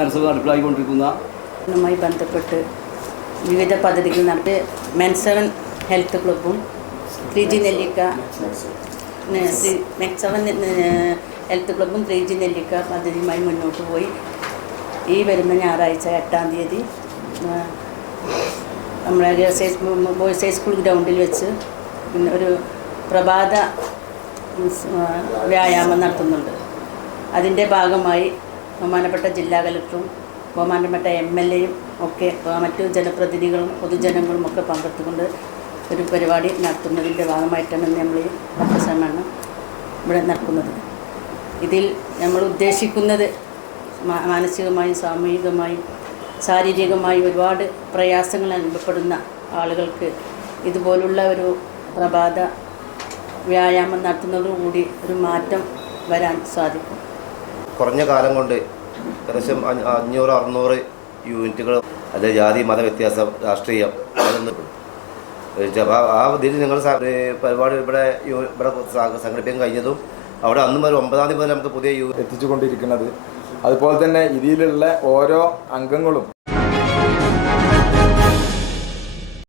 നരസഭ നടപ്പിലാക്കിക്കൊണ്ടിരിക്കുന്ന ുമായി ബന്ധപ്പെട്ട് വിവിധ പദ്ധതികൾ നടത്തി മെൻസവൻ ഹെൽത്ത് ക്ലബ്ബും ത്രീ ജി നെല്ലിക്ക മെക്സവൻ ഹെൽത്ത് ക്ലബ്ബും ത്രീ ജി നെല്ലിക്ക പദ്ധതിയുമായി മുന്നോട്ട് പോയി. ഈ വരുന്ന ഞായറാഴ്ച എട്ടാം തീയതി നമ്മുടെ ഗേൾസ് ബോയ്സ് ഹൈസ്കൂൾ ഗ്രൗണ്ടിൽ വെച്ച് ഒരു പ്രഭാത വ്യായാമം നടത്തുന്നുണ്ട്. അതിന്റെ ഭാഗമായി ബഹുമാനപ്പെട്ട ജില്ലാ കലക്ടറും ബഹുമാനപ്പെട്ട എം എൽ എയും ഒക്കെ മറ്റ് ജനപ്രതിനിധികളും പൊതുജനങ്ങളും ഒക്കെ പങ്കെടുത്തുകൊണ്ട് ഒരു പരിപാടി നടത്തുന്നതിന്റെ ഭാഗമായിട്ടാണ് നമ്മൾ ഈ പത്രസമ്മേളനം ഇവിടെ നടക്കുന്നത്. ഇതിൽ നമ്മൾ ഉദ്ദേശിക്കുന്നത് മാനസികമായും സാമൂഹികമായും ശാരീരികമായും ഒരുപാട് പ്രയാസങ്ങൾ അനുഭവപ്പെടുന്ന ആളുകൾക്ക് ഇതുപോലുള്ള ഒരു പ്രഭാത വ്യായാമം നടത്തുന്നതോടുകൂടി ഒരു മാറ്റം വരാൻ സാധിക്കും. കുറഞ്ഞ കാലം കൊണ്ട് ഏകദേശം അഞ്ഞ- അഞ്ഞൂറ് അറുന്നൂറ് യൂണിറ്റുകൾ അത് ജാതി മത വ്യത്യാസം രാഷ്ട്രീയം അതൊന്നും ആ ഇതിൽ നിങ്ങൾ പരിപാടി ഇവിടെ ഇവിടെ സംഘടിപ്പിക്കാൻ കഴിഞ്ഞതും അവിടെ അന്നും ഒരു ഒമ്പതാം തീയതി മുതൽ നമുക്ക് പുതിയ എത്തിച്ചുകൊണ്ടിരിക്കുന്നത്. അതുപോലെ തന്നെ ഇതിലുള്ള ഓരോ അംഗങ്ങളും